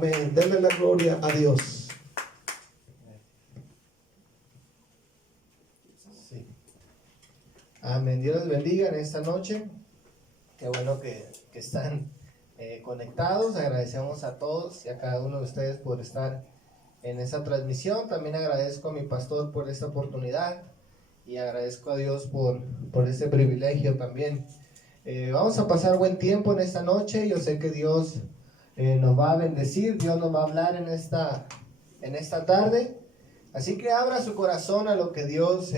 Amén. Denle la gloria a Dios. Sí. Amén. Dios les bendiga en esta noche. Qué bueno que están conectados. Agradecemos a todos y a cada uno de ustedes por estar en esta transmisión. También agradezco a mi pastor por esta oportunidad y agradezco a Dios por este privilegio también. Vamos a pasar buen tiempo en esta noche. Yo sé que Dios nos va a bendecir, Dios nos va a hablar en esta tarde. Así que abra su corazón a lo que Dios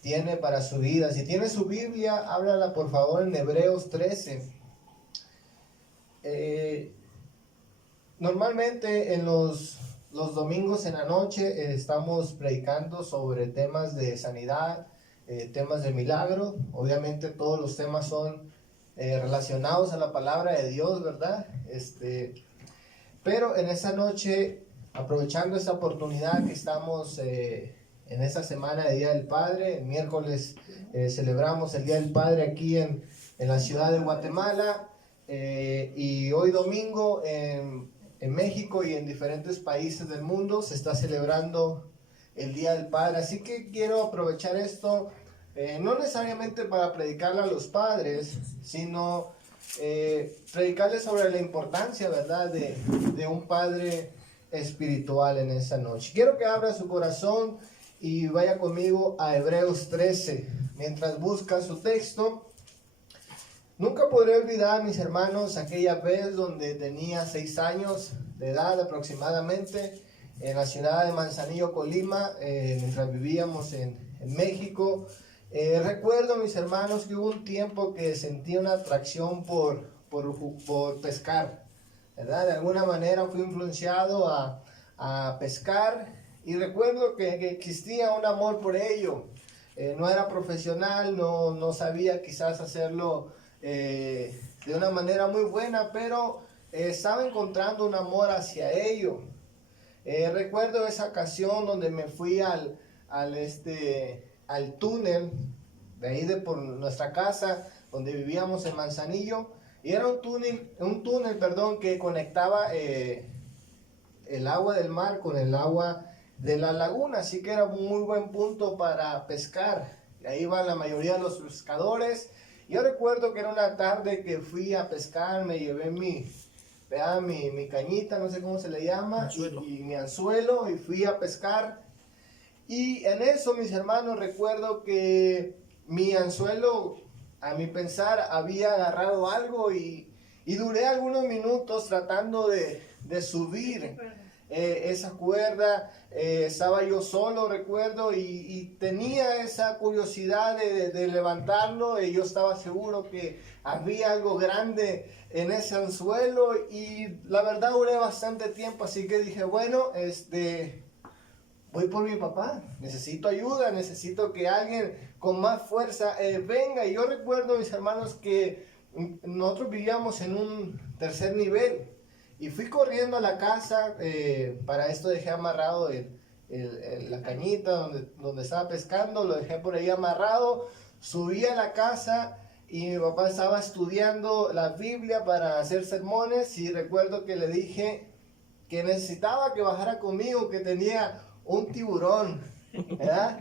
tiene para su vida. Si tiene su Biblia, ábrala por favor en Hebreos 13. Normalmente en los domingos en la noche estamos predicando sobre temas de sanidad, temas de milagro. Obviamente todos los temas son relacionados a la palabra de Dios, ¿verdad? Pero en esta noche, aprovechando esta oportunidad que estamos en esta semana de Día del Padre, el miércoles celebramos el Día del Padre aquí en la ciudad de Guatemala, y hoy domingo en México y en diferentes países del mundo se está celebrando el Día del Padre. Así que quiero aprovechar esto, no necesariamente para predicarle a los padres, sino predicarles sobre la importancia, ¿verdad?, de un padre espiritual en esta noche. Quiero que abra su corazón y vaya conmigo a Hebreos 13. Mientras busca su texto, nunca podré olvidar, mis hermanos, aquella vez donde tenía 6 años de edad aproximadamente, en la ciudad de Manzanillo, Colima, mientras vivíamos en México. Recuerdo, mis hermanos, que hubo un tiempo que sentí una atracción por pescar, ¿verdad? De alguna manera fui influenciado a pescar, y recuerdo que existía un amor por ello. No era profesional, no sabía quizás hacerlo de una manera muy buena, pero estaba encontrando un amor hacia ello. Recuerdo esa ocasión donde me fui al túnel de ahí de por nuestra casa donde vivíamos en Manzanillo, y era un túnel, que conectaba el agua del mar con el agua de la laguna, así que era un muy buen punto para pescar. Y ahí van la mayoría de los pescadores. Yo recuerdo que era una tarde que fui a pescar, me llevé mi cañita, no sé cómo se le llama, y mi anzuelo, y fui a pescar. Y en eso, mis hermanos, recuerdo que mi anzuelo, a mi pensar, había agarrado algo, y duré algunos minutos tratando de subir esa cuerda. Estaba yo solo, recuerdo, y tenía esa curiosidad de levantarlo, y yo estaba seguro que había algo grande en ese anzuelo, y la verdad duré bastante tiempo, así que dije, bueno, voy por mi papá, necesito ayuda, necesito que alguien con más fuerza venga. Y yo recuerdo, mis hermanos, que nosotros vivíamos en un tercer nivel, y fui corriendo a la casa. Para esto dejé amarrado la cañita donde estaba pescando, lo dejé por ahí amarrado. Subí a la casa y mi papá estaba estudiando la Biblia para hacer sermones, y recuerdo que le dije que necesitaba que bajara conmigo, que tenía un tiburón, ¿verdad?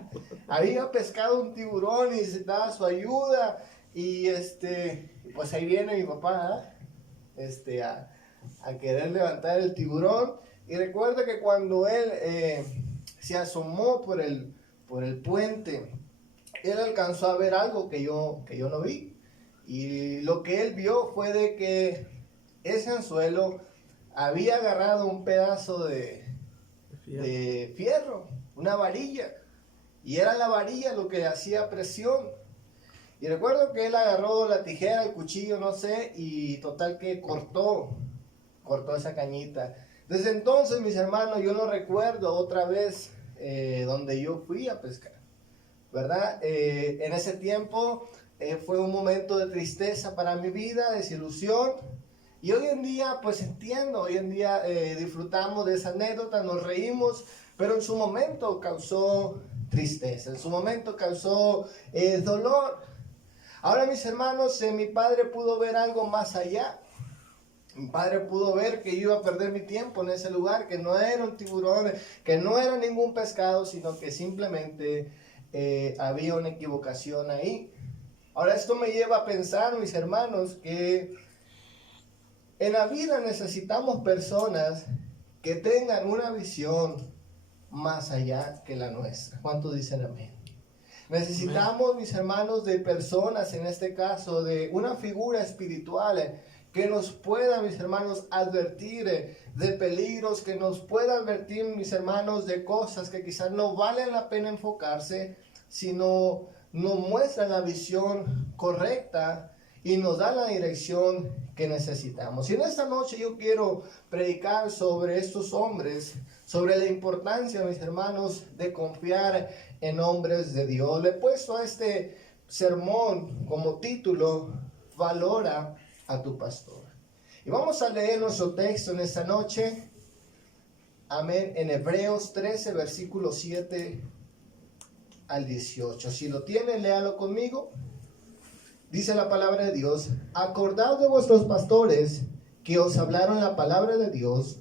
Había pescado un tiburón y necesitaba su ayuda, y pues ahí viene mi papá, a querer levantar el tiburón. Y recuerdo que cuando él se asomó por el puente, él alcanzó a ver algo que yo no vi, y lo que él vio fue de que ese anzuelo había agarrado un pedazo de fierro, una varilla, y era la varilla lo que hacía presión. Y recuerdo que él agarró la tijera, el cuchillo, no sé, y total que cortó esa cañita. Desde entonces, mis hermanos, yo no recuerdo otra vez donde yo fui a pescar, ¿verdad? En ese tiempo fue un momento de tristeza para mi vida, desilusión. Y hoy en día, pues entiendo, hoy en día disfrutamos de esa anécdota, nos reímos, pero en su momento causó tristeza, en su momento causó dolor. Ahora, mis hermanos, mi padre pudo ver algo más allá. Mi padre pudo ver que yo iba a perder mi tiempo en ese lugar, que no era un tiburón, que no era ningún pescado, sino que simplemente había una equivocación ahí. Ahora esto me lleva a pensar, mis hermanos, que en la vida necesitamos personas que tengan una visión más allá que la nuestra. ¿Cuántos dicen amén? Necesitamos, mis hermanos, de personas, en este caso, de una figura espiritual que nos pueda, mis hermanos, advertir de peligros, que nos pueda advertir, mis hermanos, de cosas que quizás no valen la pena enfocarse, sino nos muestran la visión correcta y nos da la dirección que necesitamos. Y en esta noche yo quiero predicar sobre estos hombres, sobre la importancia, mis hermanos, de confiar en hombres de Dios. Le he puesto a este sermón como título, Valora a tu pastor. Y vamos a leer nuestro texto en esta noche, amén, en Hebreos 13, versículo 7 al 18. Si lo tienen, léalo conmigo. Dice la palabra de Dios: acordaos de vuestros pastores que os hablaron la palabra de Dios,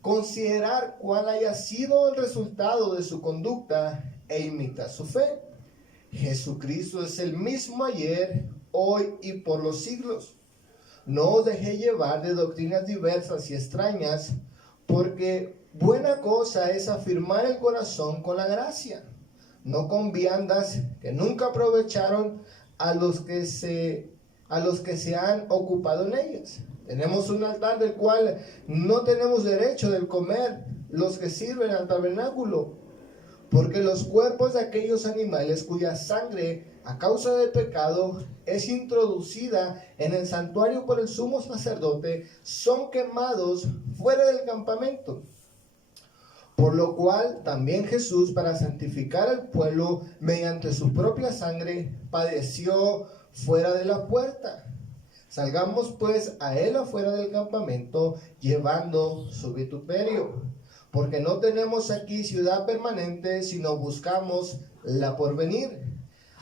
considerar cuál haya sido el resultado de su conducta e imitar su fe. Jesucristo es el mismo ayer, hoy y por los siglos. No os dejéis llevar de doctrinas diversas y extrañas, porque buena cosa es afirmar el corazón con la gracia, no con viandas que nunca aprovecharon a los que se han ocupado en ellas. Tenemos un altar del cual no tenemos derecho de comer los que sirven al tabernáculo, porque los cuerpos de aquellos animales cuya sangre a causa del pecado es introducida en el santuario por el sumo sacerdote, son quemados fuera del campamento. Por lo cual también Jesús, para santificar al pueblo mediante su propia sangre, padeció fuera de la puerta. Salgamos pues a él afuera del campamento, llevando su vituperio, porque no tenemos aquí ciudad permanente, sino buscamos la porvenir.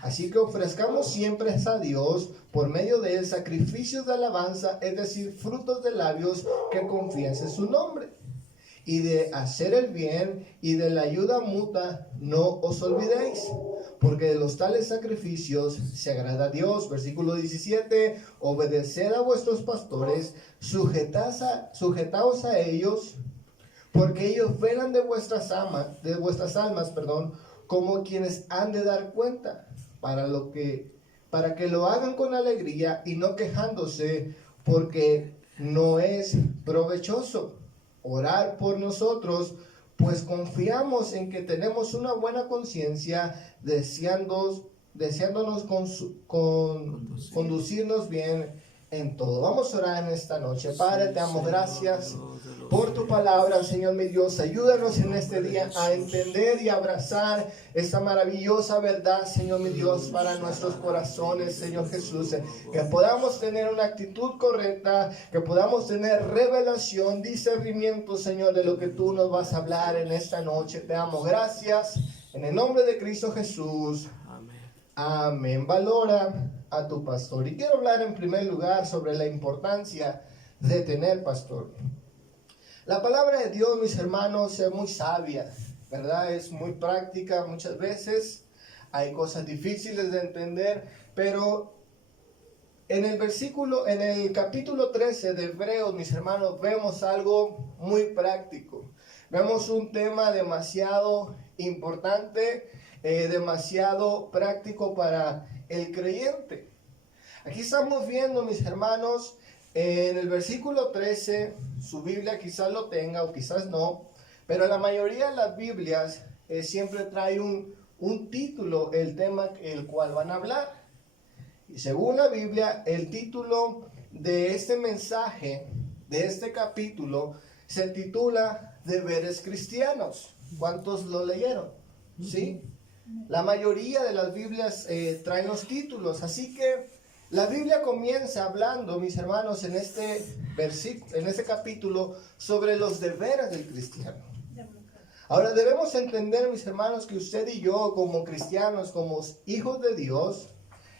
Así que ofrezcamos siempre a Dios por medio de él sacrificios de alabanza, es decir, frutos de labios que confiesen su nombre. Y de hacer el bien y de la ayuda mutua no os olvidéis, porque de los tales sacrificios se agrada a Dios. Versículo 17: obedeced a vuestros pastores, sujetaos a ellos, porque ellos velan de vuestras almas, como quienes han de dar cuenta, para que lo hagan con alegría y no quejándose, porque no es provechoso. Orar por nosotros, pues confiamos en que tenemos una buena conciencia, deseándonos conducirnos bien en todo. Vamos a orar en esta noche. Padre, te damos gracias por tu palabra, Señor mi Dios. Ayúdanos en este día a entender y abrazar esta maravillosa verdad, Señor mi Dios, para nuestros corazones, Señor Jesús. Que podamos tener una actitud correcta, que podamos tener revelación, discernimiento, Señor, de lo que tú nos vas a hablar en esta noche. Te damos gracias en el nombre de Cristo Jesús. Amén. Valora a tu pastor. Y quiero hablar en primer lugar sobre la importancia de tener pastor. La palabra de Dios, mis hermanos, es muy sabia, ¿verdad? Es muy práctica muchas veces. Hay cosas difíciles de entender, pero en el capítulo 13 de Hebreos, mis hermanos, vemos algo muy práctico. Vemos un tema demasiado importante, demasiado práctico para el creyente. Aquí estamos viendo, mis hermanos, en el versículo 13, su Biblia quizás lo tenga o quizás no, pero la mayoría de las Biblias siempre trae un título, el tema el cual van a hablar. Y según la Biblia, el título de este mensaje, de este capítulo, se titula Deberes Cristianos. ¿Cuántos lo leyeron? ¿Sí? La mayoría de las Biblias traen los títulos, así que la Biblia comienza hablando, mis hermanos, en este capítulo sobre los deberes del cristiano. Ahora debemos entender, mis hermanos, que usted y yo como cristianos, como hijos de Dios,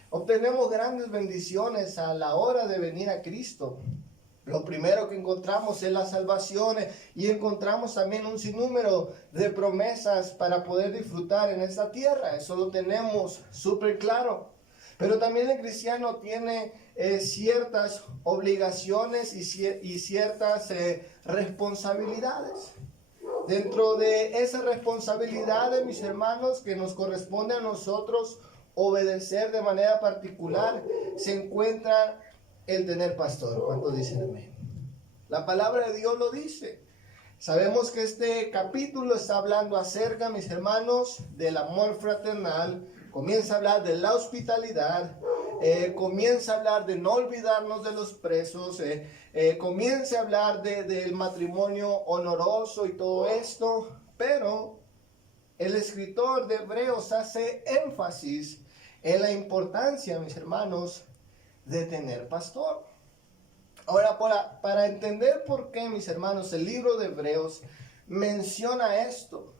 obtenemos grandes bendiciones a la hora de venir a Cristo. Lo primero que encontramos es la salvación y encontramos también un sinnúmero de promesas para poder disfrutar en esta tierra. Eso lo tenemos súper claro. Pero también el cristiano tiene ciertas obligaciones y ciertas responsabilidades. Dentro de esas responsabilidades, mis hermanos, que nos corresponde a nosotros obedecer de manera particular, se encuentra el tener pastor. ¿Cuántos dicen amén? La palabra de Dios lo dice. Sabemos que este capítulo está hablando acerca, mis hermanos, del amor fraternal. Comienza a hablar de la hospitalidad. Comienza a hablar de no olvidarnos de los presos. Comienza a hablar del matrimonio honoroso y todo esto. Pero el escritor de Hebreos hace énfasis en la importancia, mis hermanos, de tener pastor. Ahora, para entender por qué, mis hermanos, el libro de Hebreos menciona esto,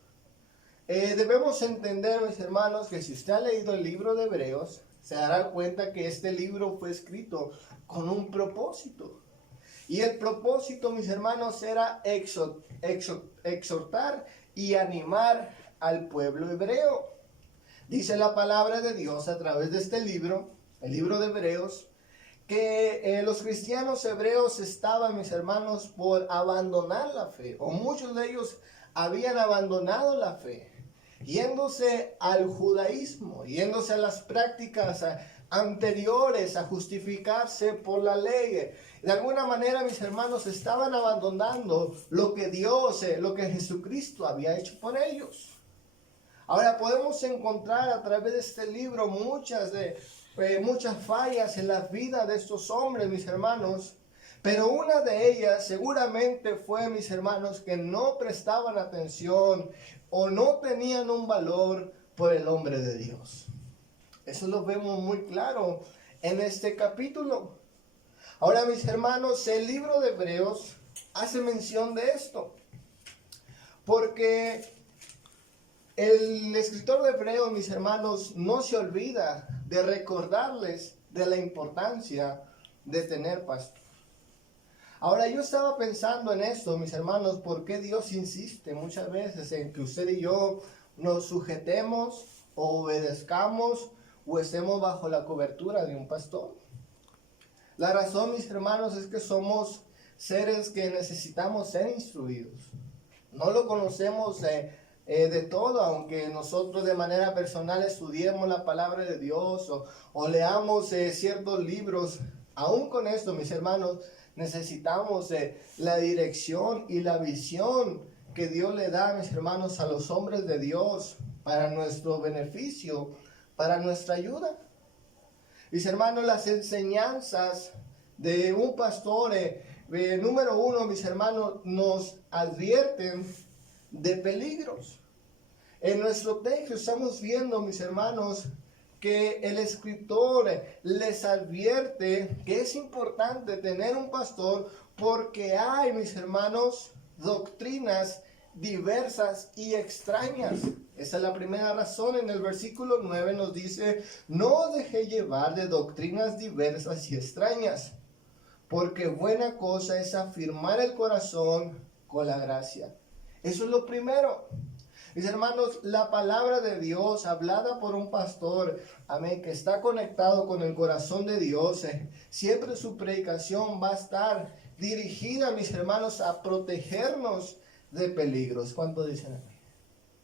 debemos entender, mis hermanos, que si usted ha leído el libro de Hebreos, se dará cuenta que este libro fue escrito con un propósito. Y el propósito, mis hermanos, era exhortar y animar al pueblo hebreo. Dice la palabra de Dios a través de este libro, el libro de Hebreos, que los cristianos hebreos estaban, mis hermanos, por abandonar la fe, o muchos de ellos habían abandonado la fe, yéndose al judaísmo, yéndose a las prácticas anteriores a justificarse por la ley. De alguna manera, mis hermanos, estaban abandonando lo que Dios, lo que Jesucristo había hecho por ellos. Ahora podemos encontrar a través de este libro muchas fallas en la vida de estos hombres, mis hermanos, pero una de ellas seguramente fue, mis hermanos, que no prestaban atención o no tenían un valor por el hombre de Dios. Eso lo vemos muy claro en este capítulo. Ahora, mis hermanos, el libro de Hebreos hace mención de esto, porque el escritor de Hebreos, mis hermanos, no se olvida de recordarles de la importancia de tener pastor. Ahora, yo estaba pensando en esto, mis hermanos, ¿por qué Dios insiste muchas veces en que usted y yo nos sujetemos o obedezcamos o estemos bajo la cobertura de un pastor? La razón, mis hermanos, es que somos seres que necesitamos ser instruidos. No lo conocemos de todo, aunque nosotros de manera personal estudiemos la palabra de Dios o leamos ciertos libros. Aún con esto, mis hermanos, necesitamos la dirección y la visión que Dios le da, mis hermanos, a los hombres de Dios para nuestro beneficio, para nuestra ayuda. Mis hermanos, las enseñanzas de un pastor, número uno, mis hermanos, nos advierten de peligros. En nuestro texto estamos viendo, mis hermanos, que el escritor les advierte que es importante tener un pastor porque hay, mis hermanos, doctrinas diversas y extrañas. Esa es la primera razón. En el versículo 9 nos dice: no os dejéis llevar de doctrinas diversas y extrañas, porque buena cosa es afirmar el corazón con la gracia. Eso es lo primero. Mis hermanos, la palabra de Dios hablada por un pastor, amén, que está conectado con el corazón de Dios, siempre su predicación va a estar dirigida, mis hermanos, a protegernos de peligros. ¿Cuánto dicen amén?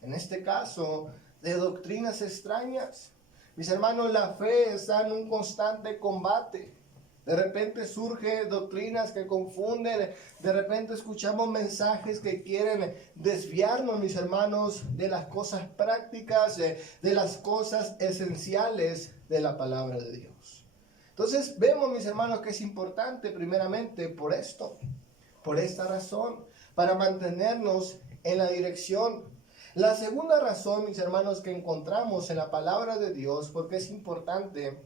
En este caso, de doctrinas extrañas. Mis hermanos, la fe está en un constante combate. De repente surgen doctrinas que confunden, de repente escuchamos mensajes que quieren desviarnos, mis hermanos, de las cosas prácticas, de las cosas esenciales de la palabra de Dios. Entonces vemos, mis hermanos, que es importante primeramente por esto, por esta razón, para mantenernos en la dirección. La segunda razón, mis hermanos, que encontramos en la palabra de Dios, porque es importante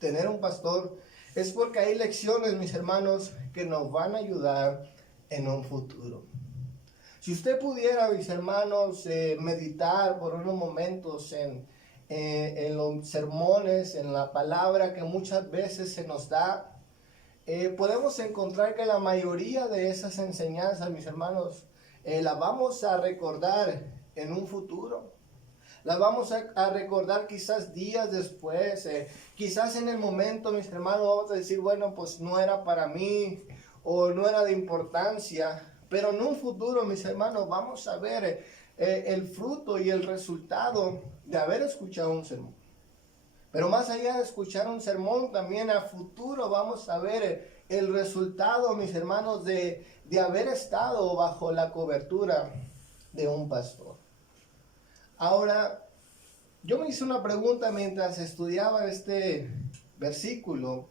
tener un pastor, es porque hay lecciones, mis hermanos, que nos van a ayudar en un futuro. Si usted pudiera, mis hermanos, meditar por unos momentos en los sermones, en la palabra que muchas veces se nos da, podemos encontrar que la mayoría de esas enseñanzas, mis hermanos, las vamos a recordar en un futuro. Las vamos a recordar quizás días después, quizás en el momento, mis hermanos, vamos a decir, bueno, pues no era para mí o no era de importancia, pero en un futuro, mis hermanos, vamos a ver el fruto y el resultado de haber escuchado un sermón. Pero más allá de escuchar un sermón, también a futuro vamos a ver el resultado, mis hermanos, de haber estado bajo la cobertura de un pastor. Ahora, yo me hice una pregunta mientras estudiaba este versículo.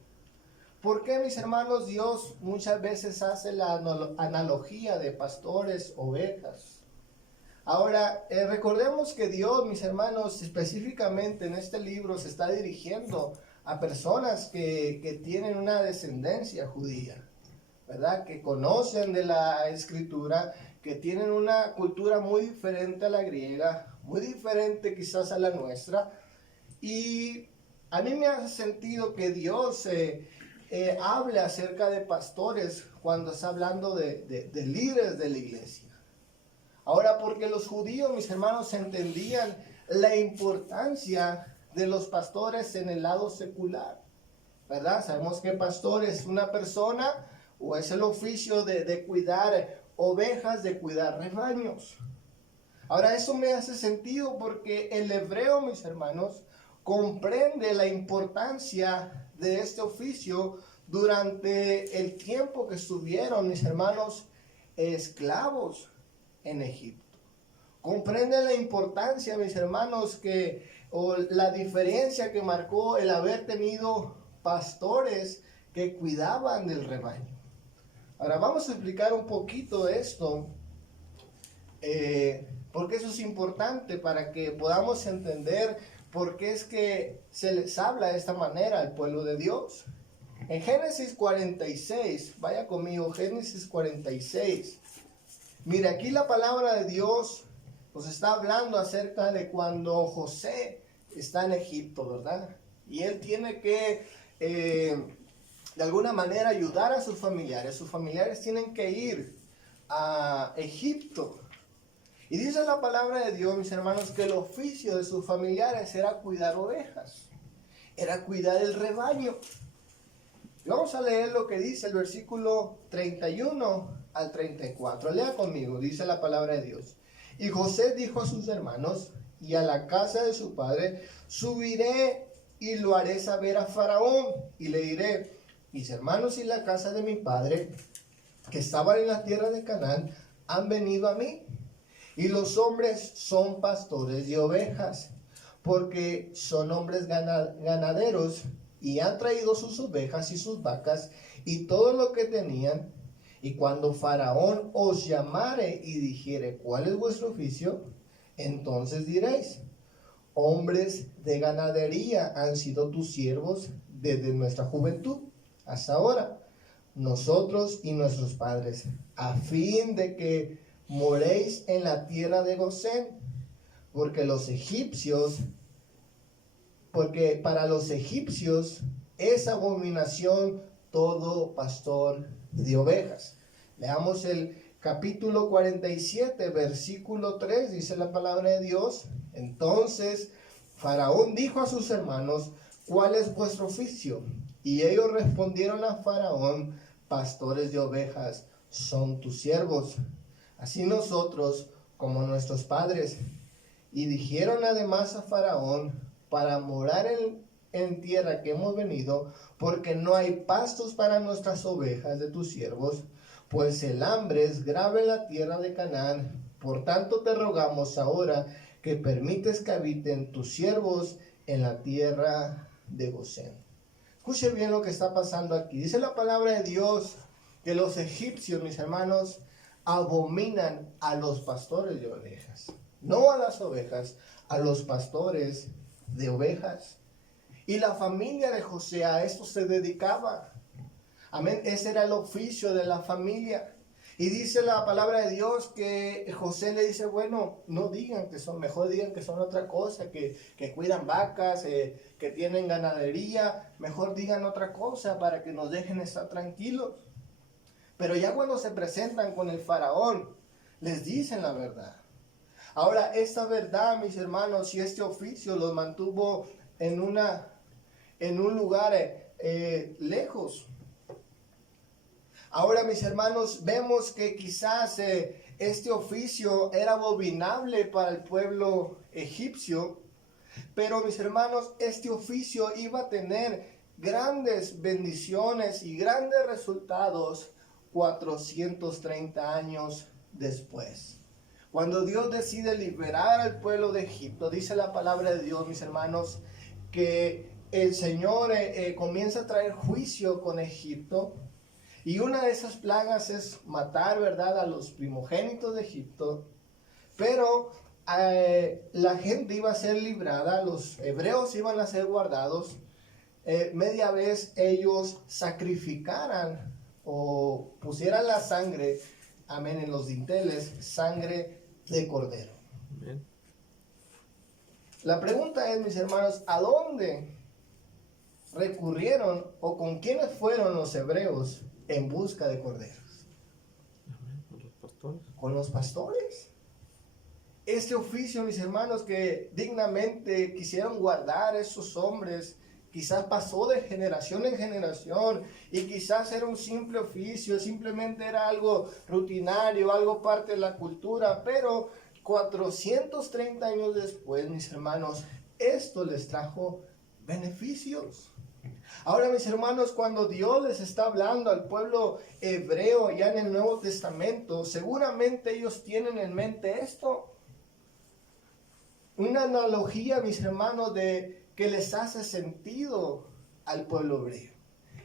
¿Por qué, mis hermanos, Dios muchas veces hace la analogía de pastores, ovejas? Ahora, recordemos que Dios, mis hermanos, específicamente en este libro se está dirigiendo a personas que tienen una descendencia judía, ¿verdad? Que conocen de la Escritura, que tienen una cultura muy diferente a la griega, muy diferente quizás a la nuestra. Y a mí me hace sentido que Dios hable acerca de pastores cuando está hablando de líderes de la iglesia. Ahora, porque los judíos, mis hermanos, entendían la importancia de los pastores en el lado secular, ¿verdad? Sabemos que pastor es una persona o es el oficio de cuidar ovejas, de cuidar rebaños. Ahora, eso me hace sentido porque el hebreo, mis hermanos, comprende la importancia de este oficio durante el tiempo que estuvieron, mis hermanos, esclavos en Egipto. Comprende la importancia, mis hermanos, o la diferencia que marcó el haber tenido pastores que cuidaban del rebaño. Ahora vamos a explicar un poquito esto, porque eso es importante para que podamos entender por qué es que se les habla de esta manera al pueblo de Dios. En Génesis 46, vaya conmigo, Génesis 46. Mire, aquí la palabra de Dios nos está hablando acerca de cuando José está en Egipto, ¿verdad? Y él tiene que, de alguna manera, ayudar a sus familiares. Sus familiares tienen que ir a Egipto. Y dice la palabra de Dios, mis hermanos, que el oficio de sus familiares era cuidar ovejas, era cuidar el rebaño. Y vamos a leer lo que dice el versículo 31 al 34. Lea conmigo, dice la palabra de Dios. Y José dijo a sus hermanos y a la casa de su padre, subiré y lo haré saber a Faraón. Y le diré, mis hermanos y la casa de mi padre, que estaban en la tierra de Canaán, han venido a mí. Y los hombres son pastores de ovejas, porque son hombres ganaderos, y han traído sus ovejas y sus vacas y todo lo que tenían. Y cuando Faraón os llamare y dijere, ¿cuál es vuestro oficio? Entonces diréis, hombres de ganadería han sido tus siervos desde nuestra juventud hasta ahora, nosotros y nuestros padres, a fin de que moréis en la tierra de Gosén, porque para los egipcios es abominación todo pastor de ovejas. Leamos el capítulo 47, versículo 3, dice la palabra de Dios. Entonces Faraón dijo a sus hermanos, ¿cuál es vuestro oficio? Y ellos respondieron a Faraón, pastores de ovejas son tus siervos, así nosotros como nuestros padres. Y dijeron además a Faraón, para morar en tierra que hemos venido, porque no hay pastos para nuestras ovejas de tus siervos, pues el hambre es grave en la tierra de Canaán. Por tanto te rogamos ahora que permites que habiten tus siervos en la tierra de Gosén. Escuche bien lo que está pasando aquí. Dice la palabra de Dios que los egipcios, mis hermanos, abominan a los pastores de ovejas. No a las ovejas, a los pastores de ovejas. Y la familia de José a esto se dedicaba. Amén. Ese era el oficio de la familia. Y dice la palabra de Dios que José le dice, bueno, no digan que son, mejor digan que son otra cosa, que cuidan vacas, que tienen ganadería, mejor digan otra cosa para que nos dejen estar tranquilos. Pero ya cuando se presentan con el faraón, les dicen la verdad. Ahora, esta verdad, mis hermanos, y este oficio los mantuvo en un lugar lejos. Ahora, mis hermanos, vemos que quizás este oficio era abominable para el pueblo egipcio, pero mis hermanos, este oficio iba a tener grandes bendiciones y grandes resultados 430 años después. Cuando Dios decide liberar al pueblo de Egipto, dice la palabra de Dios, mis hermanos, que el Señor comienza a traer juicio con Egipto. Y una de esas plagas es matar, ¿verdad?, a los primogénitos de Egipto. Pero la gente iba a ser librada, los hebreos iban a ser guardados. Media vez ellos sacrificaran o pusieran la sangre, amén, en los dinteles, sangre de cordero. Bien. La pregunta es, mis hermanos, ¿a dónde recurrieron o con quiénes fueron los hebreos en busca de corderos? Con los pastores. Con los pastores. Este oficio, mis hermanos, que dignamente quisieron guardar esos hombres, quizás pasó de generación en generación y quizás era un simple oficio, simplemente era algo rutinario, algo parte de la cultura, pero 430 años después, mis hermanos, esto les trajo beneficios. Ahora, mis hermanos, cuando Dios les está hablando al pueblo hebreo ya en el Nuevo Testamento, seguramente ellos tienen en mente esto. Una analogía, mis hermanos, de que les hace sentido al pueblo hebreo.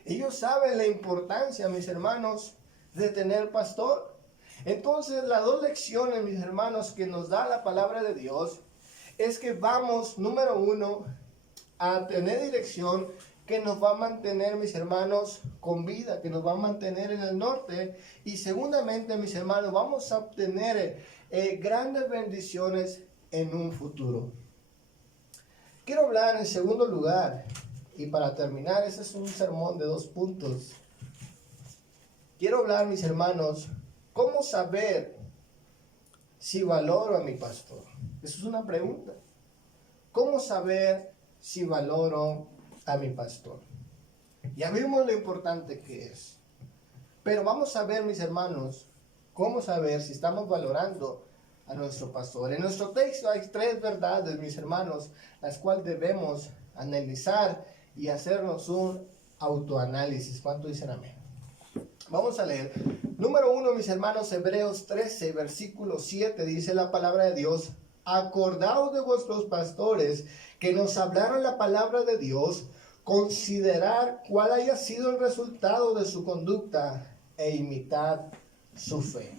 Ellos saben la importancia, mis hermanos, de tener pastor. Entonces, las dos lecciones, mis hermanos, que nos da la palabra de Dios es que vamos, número uno, a tener dirección que nos va a mantener, mis hermanos, con vida, que nos va a mantener en el norte. Y segundamente, mis hermanos, vamos a obtener grandes bendiciones en un futuro. Quiero hablar en segundo lugar, y para terminar, ese es un sermón de 2 puntos. Quiero hablar, mis hermanos, ¿cómo saber si valoro a mi pastor? Eso es una pregunta. ¿Cómo saber si valoro a mi pastor? Ya vimos lo importante que es. Pero vamos a ver, mis hermanos, cómo saber si estamos valorando a nuestro pastor. En nuestro texto hay 3 verdades, mis hermanos, las cuales debemos analizar y hacernos un autoanálisis. ¿Cuánto dicen amén? Vamos a leer. Número 1, mis hermanos, Hebreos 13, versículo 7, dice la palabra de Dios: acordaos de vuestros pastores que nos hablaron la palabra de Dios, considerar cuál haya sido el resultado de su conducta e imitad su fe.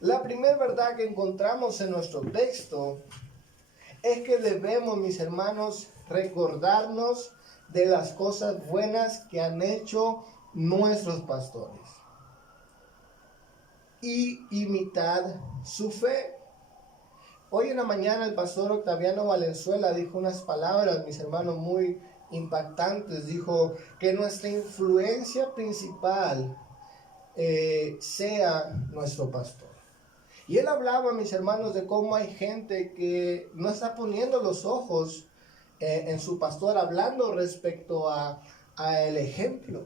La primera verdad que encontramos en nuestro texto es que debemos, mis hermanos, recordarnos de las cosas buenas que han hecho nuestros pastores y imitar su fe. Hoy en la mañana el pastor Octaviano Valenzuela dijo unas palabras, mis hermanos, muy impactantes. Dijo que nuestra influencia principal sea nuestro pastor. Y él hablaba, mis hermanos, de cómo hay gente que no está poniendo los ojos en su pastor, hablando respecto a el ejemplo,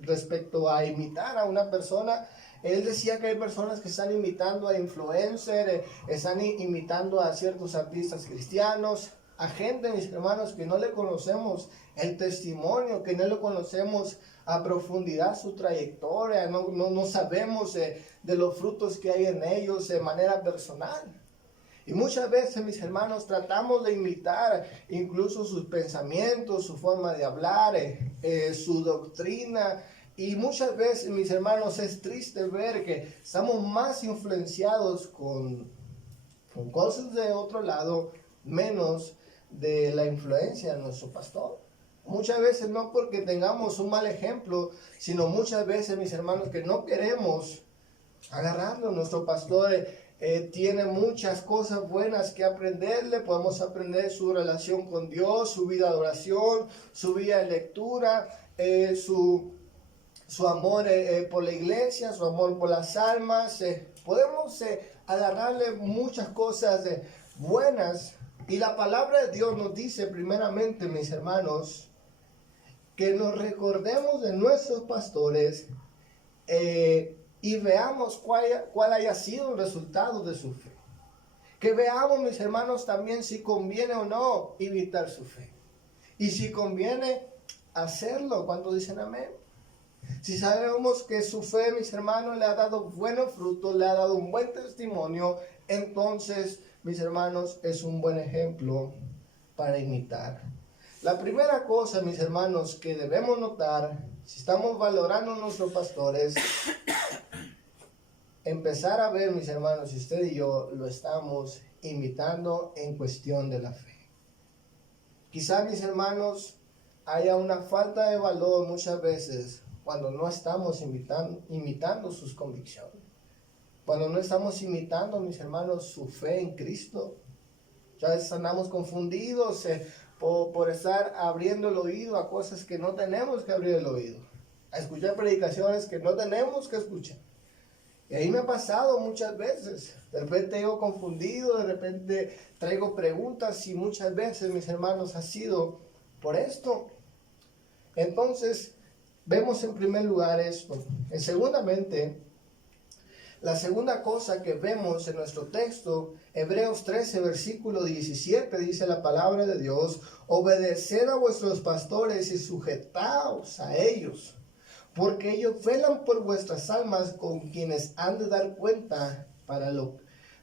respecto a imitar a una persona. Él decía que hay personas que están imitando a influencers, están imitando a ciertos artistas cristianos, a gente, mis hermanos, que no le conocemos el testimonio, que no le conocemos a profundidad su trayectoria, no sabemos de los frutos que hay en ellos de manera personal. Y muchas veces, mis hermanos, tratamos de imitar incluso sus pensamientos, su forma de hablar, su doctrina. Y muchas veces, mis hermanos, es triste ver que estamos más influenciados con cosas de otro lado, menos de la influencia de nuestro pastor. Muchas veces no porque tengamos un mal ejemplo, sino muchas veces, mis hermanos, que no queremos Agarrarlo. Nuestro pastor tiene muchas cosas buenas que aprenderle. Podemos aprender su relación con Dios, su vida de oración, su vida de lectura, su amor por la iglesia, su amor por las almas. Podemos agarrarle muchas cosas buenas. Y la palabra de Dios nos dice primeramente, mis hermanos, que nos recordemos de nuestros pastores y veamos cuál haya sido el resultado de su fe. Que veamos, mis hermanos, también si conviene o no imitar su fe. Y si conviene hacerlo. ¿Cuántos dicen amén? Si sabemos que su fe, mis hermanos, le ha dado buenos frutos, le ha dado un buen testimonio, entonces, mis hermanos, es un buen ejemplo para imitar. La primera cosa, mis hermanos, que debemos notar, si estamos valorando a nuestros pastores, empezar a ver, mis hermanos, si usted y yo lo estamos imitando en cuestión de la fe. Quizás, mis hermanos, haya una falta de valor muchas veces cuando no estamos imitando sus convicciones. Cuando no estamos imitando, mis hermanos, su fe en Cristo. Ya veces andamos confundidos por estar abriendo el oído a cosas que no tenemos que abrir el oído. A escuchar predicaciones que no tenemos que escuchar. Y ahí me ha pasado muchas veces. De repente yo confundido, de repente traigo preguntas y muchas veces, mis hermanos, ha sido por esto. Entonces, vemos en primer lugar esto. En segundamente, la segunda cosa que vemos en nuestro texto, Hebreos 13, versículo 17, dice la palabra de Dios: obedeced a vuestros pastores y sujetaos a ellos, porque ellos velan por vuestras almas, con quienes han de dar cuenta,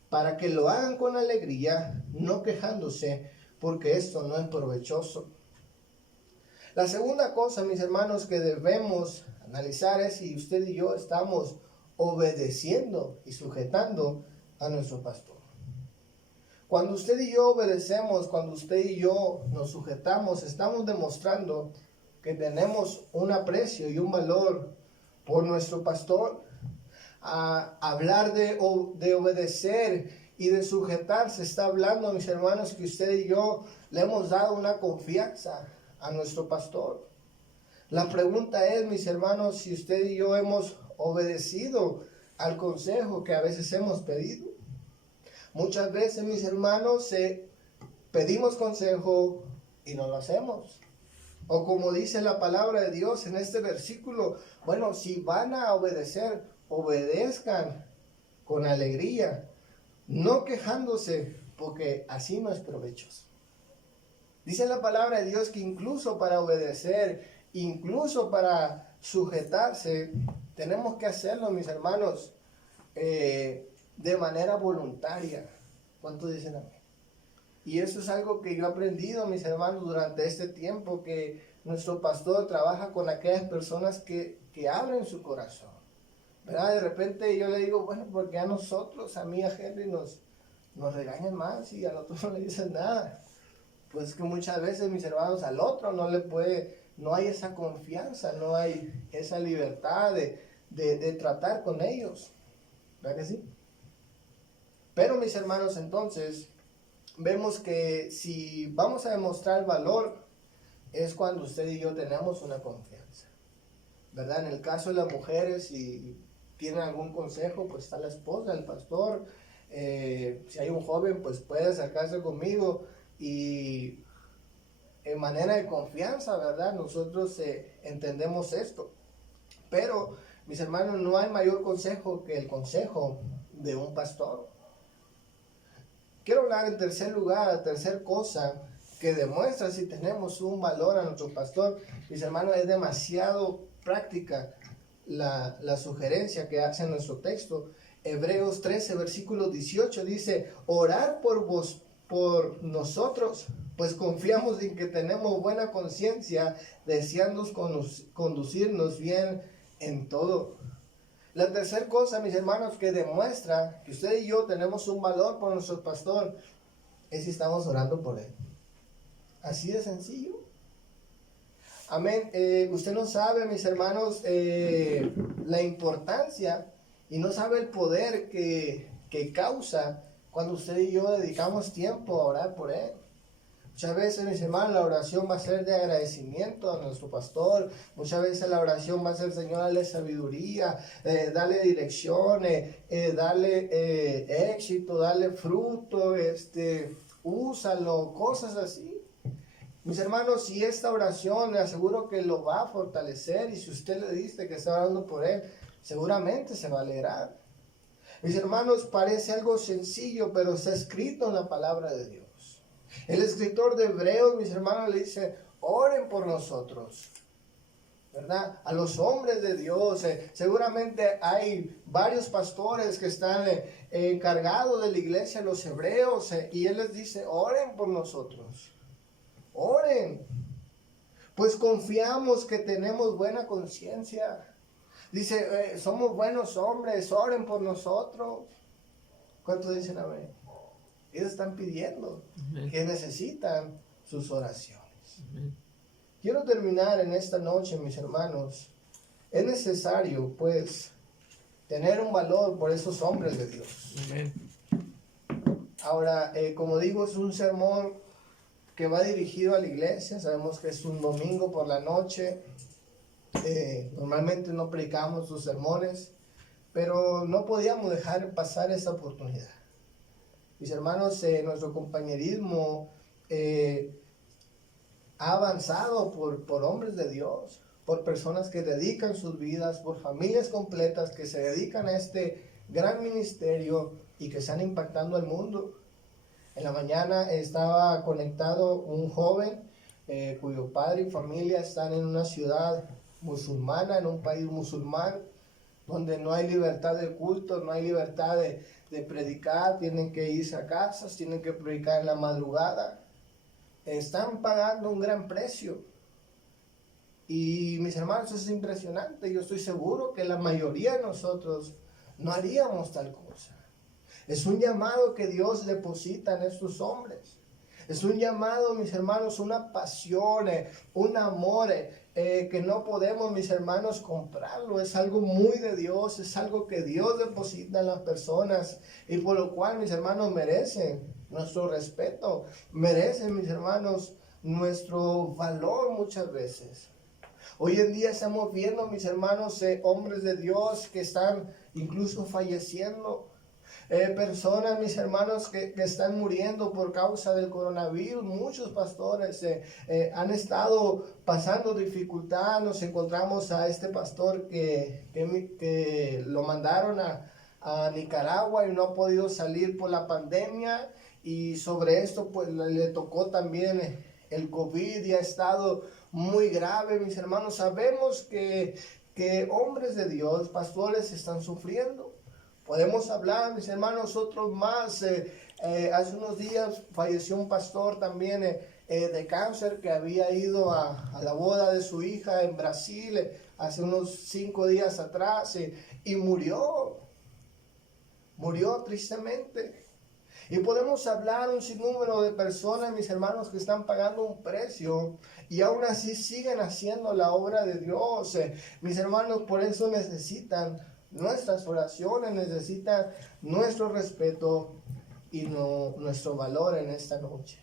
para que lo hagan con alegría, no quejándose, porque esto no es provechoso. La segunda cosa, mis hermanos, que debemos analizar es si usted y yo estamos obedeciendo y sujetando a nuestro pastor. Cuando usted y yo obedecemos, cuando usted y yo nos sujetamos, estamos demostrando que tenemos un aprecio y un valor por nuestro pastor. A hablar de obedecer y de sujetarse, está hablando, mis hermanos, que usted y yo le hemos dado una confianza a nuestro pastor. La pregunta es, mis hermanos, si usted y yo hemos obedecido al consejo que a veces hemos pedido. Muchas veces, mis hermanos, pedimos consejo y no lo hacemos. O como dice la palabra de Dios en este versículo, bueno, si van a obedecer, obedezcan con alegría, no quejándose, porque así no es provechoso. Dice la palabra de Dios que incluso para obedecer, incluso para sujetarse, tenemos que hacerlo, mis hermanos, de manera voluntaria. ¿Cuántos dicen amén? Y eso es algo que yo he aprendido, mis hermanos, durante este tiempo, que nuestro pastor trabaja con aquellas personas que abren su corazón, ¿verdad? De repente yo le digo, bueno, porque a nosotros, a mí, a Henry, nos regañan más y al otro no le dicen nada. Pues que muchas veces, mis hermanos, al otro no hay esa confianza, no hay esa libertad de tratar con ellos, ¿verdad que sí? Pero, mis hermanos, entonces, vemos que si vamos a demostrar valor, es cuando usted y yo tenemos una confianza, ¿verdad? En el caso de las mujeres, si tienen algún consejo, pues está la esposa, el pastor. Si hay un joven, pues puede acercarse conmigo y en manera de confianza, ¿verdad? Nosotros entendemos esto. Pero, mis hermanos, no hay mayor consejo que el consejo de un pastor. Quiero hablar en tercer lugar, la tercera cosa que demuestra si tenemos un valor a nuestro pastor. Mis hermanos, es demasiado práctica la sugerencia que hace en nuestro texto. Hebreos 13, versículo 18 dice: orar por nosotros, pues confiamos en que tenemos buena conciencia, deseando conducirnos bien en todo. La tercera cosa, mis hermanos, que demuestra que usted y yo tenemos un valor por nuestro pastor, es si estamos orando por él. Así de sencillo. Amén. Usted no sabe, mis hermanos, la importancia Y no sabe el poder que causa cuando usted y yo dedicamos tiempo a orar por él. Muchas veces, mis hermanos, la oración va a ser de agradecimiento a nuestro pastor. Muchas veces la oración va a ser: Señor, dale sabiduría, dale dirección, dale éxito, dale fruto, úsalo, cosas así. Mis hermanos, si esta oración, le aseguro que lo va a fortalecer, y si usted le dice que está orando por él, seguramente se va a alegrar. Mis hermanos, parece algo sencillo, pero está escrito en la palabra de Dios. El escritor de Hebreos, mis hermanos, le dice: oren por nosotros, ¿verdad? A los hombres de Dios. Seguramente hay varios pastores que están encargados de la iglesia, los hebreos, y él les dice: oren por nosotros, oren, pues confiamos que tenemos buena conciencia. Dice: somos buenos hombres, oren por nosotros. ¿Cuántos dicen amén? Ellos están pidiendo, amén, que necesitan sus oraciones. Amén. Quiero terminar en esta noche, mis hermanos. Es necesario, pues, tener un valor por esos hombres de Dios. Amén. Ahora, como digo, es un sermón que va dirigido a la iglesia. Sabemos que es un domingo por la noche. Normalmente no predicamos sus sermones, pero no podíamos dejar pasar esa oportunidad. Mis hermanos, nuestro compañerismo ha avanzado por hombres de Dios, por personas que dedican sus vidas, por familias completas que se dedican a este gran ministerio y que están impactando al mundo. En la mañana estaba conectado un joven cuyo padre y familia están en una ciudad musulmana, en un país musulmán, donde no hay libertad de culto, no hay libertad de predicar, tienen que irse a casas, tienen que predicar en la madrugada. Están pagando un gran precio. Y mis hermanos, eso es impresionante. Yo estoy seguro que la mayoría de nosotros no haríamos tal cosa. Es un llamado que Dios deposita en estos hombres. Es un llamado, mis hermanos, una pasión, un amor que no podemos, mis hermanos, comprarlo. Es algo muy de Dios, es algo que Dios deposita en las personas, y por lo cual, mis hermanos, merecen nuestro respeto, merecen, mis hermanos, nuestro valor muchas veces. Hoy en día estamos viendo, mis hermanos, hombres de Dios que están incluso falleciendo. Personas, mis hermanos, que están muriendo por causa del coronavirus. Muchos pastores han estado pasando dificultad. Nos encontramos a este pastor que lo mandaron a Nicaragua y no ha podido salir por la pandemia, y sobre esto pues le tocó también el COVID y ha estado muy grave. Mis hermanos, sabemos que hombres de Dios, pastores, están sufriendo. Podemos hablar, mis hermanos, otros más. Hace unos días falleció un pastor también de cáncer, que había ido a la boda de su hija en Brasil hace unos 5 días atrás, y murió tristemente. Y podemos hablar un sinnúmero de personas, mis hermanos, que están pagando un precio y aún así siguen haciendo la obra de Dios. Mis hermanos, por eso necesitan nuestras oraciones, necesitan nuestro respeto y nuestro valor en esta noche.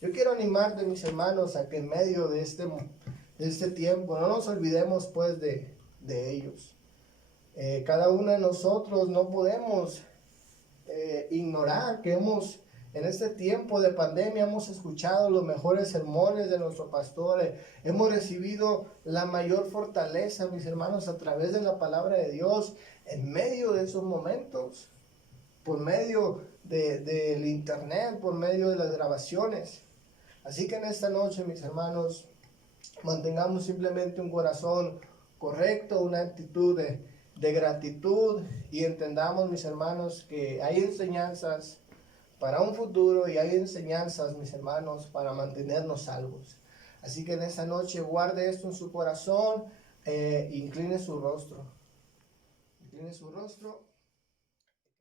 Yo quiero animarte, mis hermanos, a que en medio de este tiempo no nos olvidemos pues de ellos. Cada uno de nosotros no podemos ignorar que en este tiempo de pandemia hemos escuchado los mejores sermones de nuestro pastor. Hemos recibido la mayor fortaleza, mis hermanos, a través de la palabra de Dios en medio de esos momentos, por medio del internet, por medio de las grabaciones. Así que en esta noche, mis hermanos, mantengamos simplemente un corazón correcto, una actitud de gratitud, y entendamos, mis hermanos, que hay enseñanzas para un futuro y hay enseñanzas, mis hermanos, para mantenernos salvos. Así que en esta noche guarde esto en su corazón, incline su rostro. Incline su rostro.